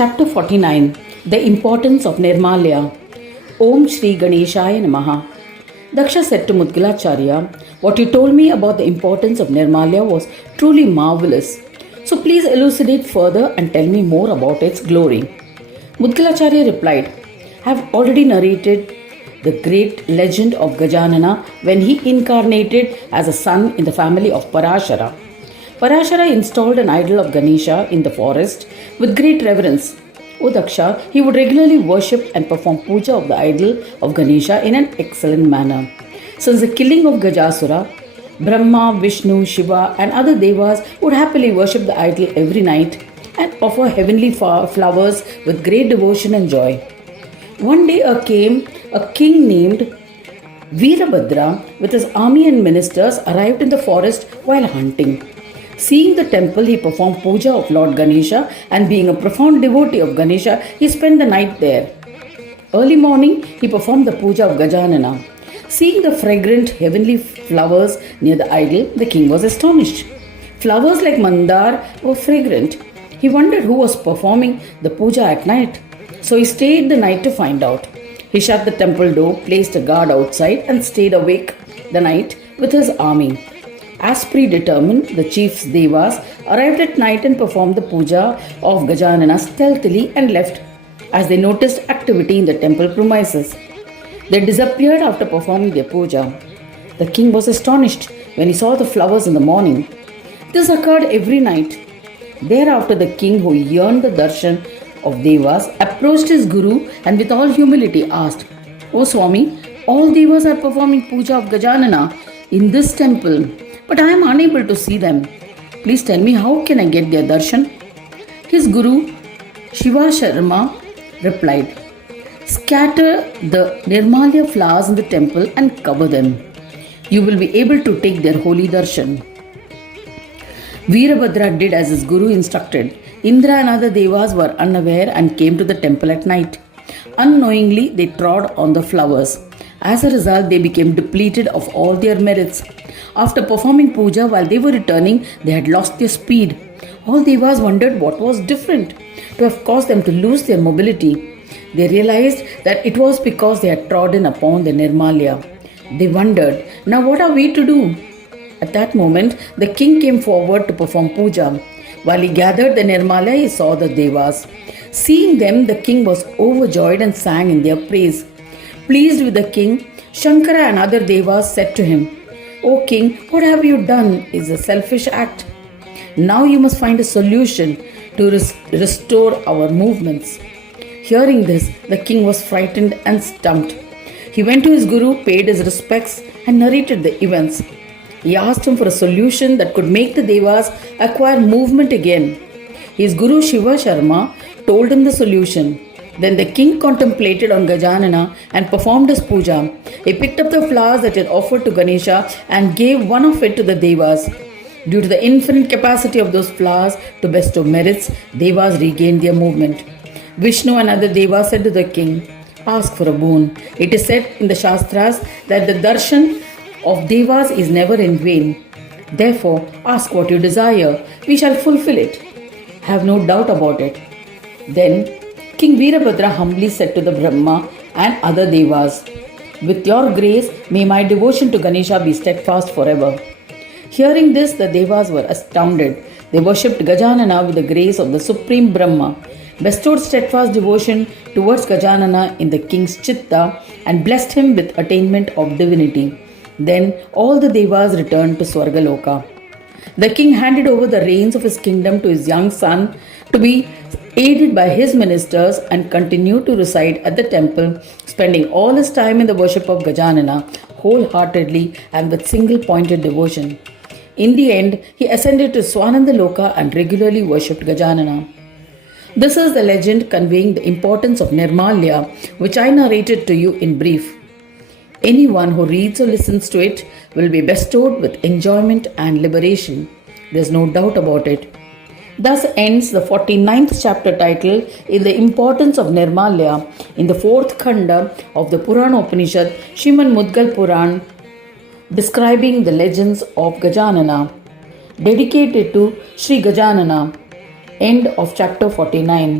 Chapter 49 The Importance of Nirmalya. Om Shri Ganeshaya Namaha. Daksha said to Mudgalacharya, "What you told me about the importance of Nirmalya was truly marvelous. So please elucidate further and tell me more about its glory." Mudgalacharya replied, "I have already narrated the great legend of Gajanana when he incarnated as a son in the family of Parashara. Parashara installed an idol of Ganesha in the forest with great reverence. O Daksha, he would regularly worship and perform puja of the idol of Ganesha in an excellent manner. Since the killing of Gajasura, Brahma, Vishnu, Shiva and other devas would happily worship the idol every night and offer heavenly flowers with great devotion and joy. One day a king named Veerabhadra with his army and ministers arrived in the forest while hunting. Seeing the temple, he performed puja of Lord Ganesha, and being a profound devotee of Ganesha, he spent the night there. Early morning, he performed the puja of Gajanana. Seeing the fragrant heavenly flowers near the idol, the king was astonished. Flowers like mandar were fragrant. He wondered who was performing the puja at night. So he stayed the night to find out. He shut the temple door, placed a guard outside, and stayed awake the night with his army. As predetermined, the chiefs devas arrived at night and performed the puja of Gajanana stealthily and left as they noticed activity in the temple premises. They disappeared after performing their puja. The king was astonished when he saw the flowers in the morning. This occurred every night. Thereafter, the king, who yearned the darshan of devas, approached his guru and with all humility asked, "O Swami, all devas are performing puja of Gajanana in this temple, but I am unable to see them. Please tell me, how can I get their darshan?" His guru, Shiva Sharma, replied, "Scatter the Nirmalya flowers in the temple and cover them. You will be able to take their holy darshan." Veerabhadra did as his guru instructed. Indra and other devas were unaware and came to the temple at night. Unknowingly, they trod on the flowers. As a result, they became depleted of all their merits. After performing puja while they were returning, they had lost their speed. All devas wondered what was different to have caused them to lose their mobility. They realized that it was because they had trodden upon the Nirmalya. They wondered, "Now what are we to do?" At that moment, the king came forward to perform puja. While he gathered the Nirmalya, he saw the devas. Seeing them, the king was overjoyed and sang in their praise. Pleased with the king, Shankara and other devas said to him, "O king, what have you done is a selfish act. Now you must find a solution to restore our movements." Hearing this, the king was frightened and stumped. He went to his guru, paid his respects, and narrated the events. He asked him for a solution that could make the devas acquire movement again. His guru Shiva Sharma told him the solution. Then the king contemplated on Gajanana and performed his puja. He picked up the flowers that he had offered to Ganesha and gave one of it to the devas. Due to the infinite capacity of those flowers to bestow merits, devas regained their movement. Vishnu and other devas said to the king, "Ask for a boon. It is said in the Shastras that the darshan of devas is never in vain. Therefore, ask what you desire. We shall fulfill it. Have no doubt about it." Then King Veerabhadra humbly said to the Brahma and other devas, "With your grace, may my devotion to Ganesha be steadfast forever." Hearing this, the devas were astounded. They worshipped Gajanana with the grace of the Supreme Brahma, bestowed steadfast devotion towards Gajanana in the king's chitta, and blessed him with attainment of divinity. Then all the devas returned to Swargaloka. The king handed over the reins of his kingdom to his young son to be aided by his ministers and continued to reside at the temple, spending all his time in the worship of Gajanana wholeheartedly and with single-pointed devotion. In the end, he ascended to Swanandaloka and regularly worshipped Gajanana. This is the legend conveying the importance of Nirmalya, which I narrated to you in brief. Anyone who reads or listens to it will be bestowed with enjoyment and liberation. There's no doubt about it. Thus ends the 49th chapter titled In the Importance of Nirmalya in the 4th Khanda of the Purana Upanishad Shrimad Mudgal Puran, describing the legends of Gajanana, dedicated to Sri Gajanana. End of chapter 49.